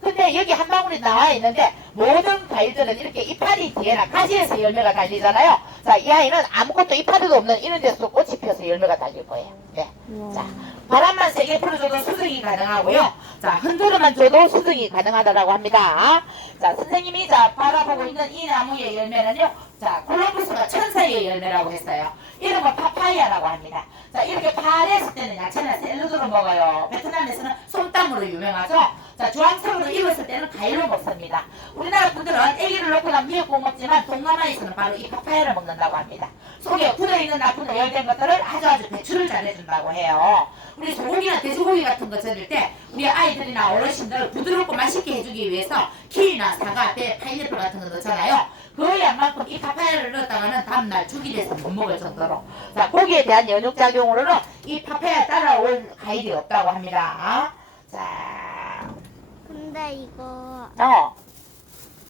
그냥 여기 한 방울이 나와 있는데 모든 과일들은 이렇게 이파리 뒤에나 가지에서 열매가 달리잖아요. 자, 이 아이는 아무것도 이파리도 없는 이런 데서 꽃이 피어서 열매가 달릴 거예요. 네. 자, 바람만 세게 불어줘도 수정이 가능하고요. 자, 흔들어만 줘도 수정이 가능하다라고 합니다. 자, 선생님이 자, 바라보고 있는 이 나무의 열매는요. 자, 콜럼버스가 천사의 열매라고 했어요. 이름은 파파이아라고 합니다. 자, 이렇게 파랬을 때는 야채나 샐러드로 먹어요. 베트남에서는 솜땀으로 유명하죠. 자, 주황색으로 익었을 때는 과일로 먹습니다. 우리나라 분들은 애기를 놓고 나면 미역국 먹지만 동남아에서는 바로 이 파파야를 먹는다고 합니다. 속에 굳어있는 나쁜 오열된 것들을 아주 아주 배출을 잘해준다고 해요. 우리 소고기나 돼지고기 같은 거 절일 때 우리 아이들이나 어르신들 부드럽고 맛있게 해주기 위해서 키위나 사과, 배, 파인애플 같은 거 넣잖아요. 그 양만큼 이 파파야를 넣었다가는 다음날 죽이 돼서 못 먹을 정도로. 자, 고기에 대한 연육작용으로는 이 파파야 따라올 과일이 없다고 합니다. 자, 근데 이거 어.